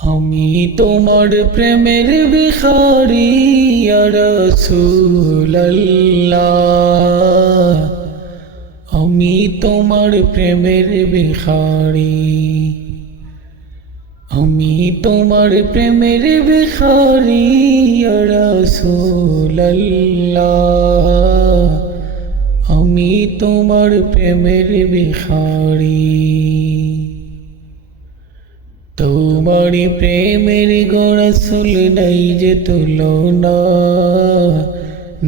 আমি তোমার প্রেমের ভিখারি ইয়া রাসূলুল্লাহ, আমি তোমার প্রেমের ভিখারি, আমি তোমার প্রেমের ভিখারি ইয়া রাসূলুল্লাহ, আমি তোমার প্রেমের ভিখারি। তোমার প্রেমের গো রাসূল নাই যে তুলনা,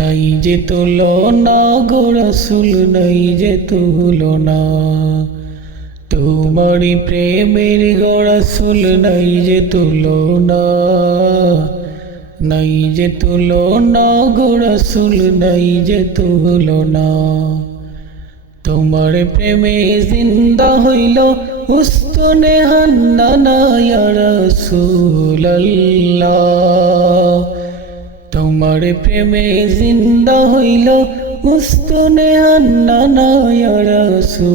নাই যে তুলনা গো রাসূল নাই যে তুলনা। তোমার প্রেমের গো রাসূল নাই যে তুলনা, নাই যে তুলনা গো রাসূল নাই যে তুলনা। তোমার প্রেমে জিন্দা হইল উস্তনে হান্নানা ইয়া রাসূলুল্লাহ, তোমার প্রেমে জিন্দা হইল উস্তনে হান্নানা ইয়া রাসূলুল্লাহ,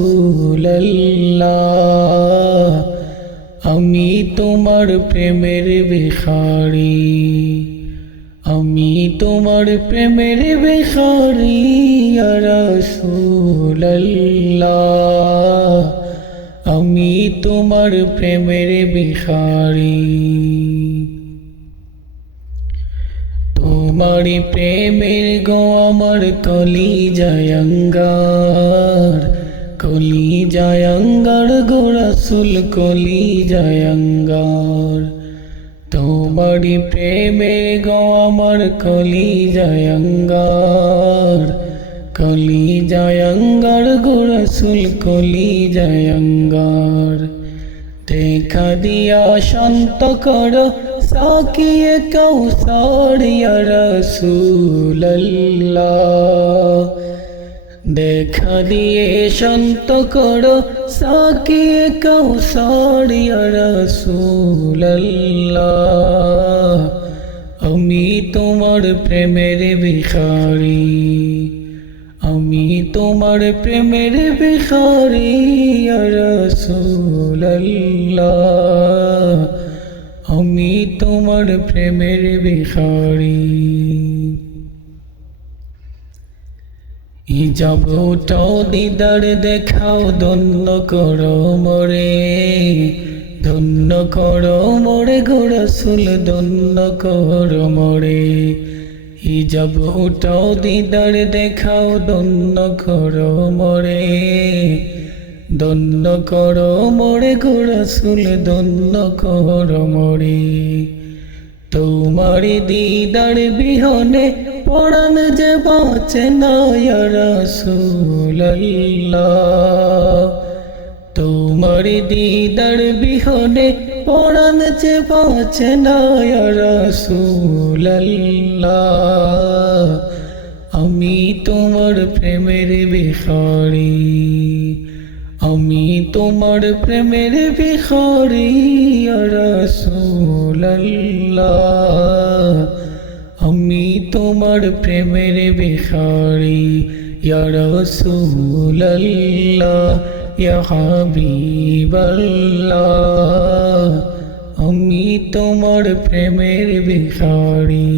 আমি তোমার প্রেমের ভিখারি, আমি তোমার প্রেমের ভিখারি ইয়া রাসূলুল্লাহ, আমি তোমার প্রেমের ভিখারি। তোমার প্রেমের গো আমার কলিজায় অঙ্গার, কলিজায় অঙ্গার গো রাসূল কলিজায় অঙ্গার। তোমার প্রেমে গো আমার কলিজায় অঙ্গার, কলিজায় অঙ্গার গো রাসূল কলিজায় অঙ্গার। দেখা দিয়া শান্ত করো সাকিয়ে কাউসার ইয়া রাসূলুল্লাহ, দেখা দিয়ে শান্ত করো সাকিয়ে কাউসার ইয়া রাসূলুল্লাহ, আমি তোমার প্রেমের ভিখারি, আমি তোমার প্রেমের ভিখারি ইয়া রাসূলুল্লাহ, আমি তোমার প্রেমের ভিখারি। ইজাবটাও দিদার দেখাও ধন্য করো মোরে, ধন্য করো মোরে গো রাসূল ধন্য করো মোরে। ইজাবটাও দিদার দেখাও ধন্য করো মোরে, ধন্য করো মোরে গো রাসূল ধন্য করো মোরে। তোমার দিদার বিহনে পরাণ যে বাঁচে না ইয়া রাসূলুল্লাহ, তোমার দিদার বিহনে পরাণ যে বাঁচে না ইয়া রাসূলুল্লাহ, আমি তোমার প্রেমের ভিখারি, আমি তোমার প্রেমের ভিখারি ইয়া রাসূলুল্লাহ, আমি তোমার প্রেমের ভিখারি ইয়া রাসূলুল্লাহ, ইয়া হাবিবাল্লাহ, আমি তোমার প্রেমের ভিখারি।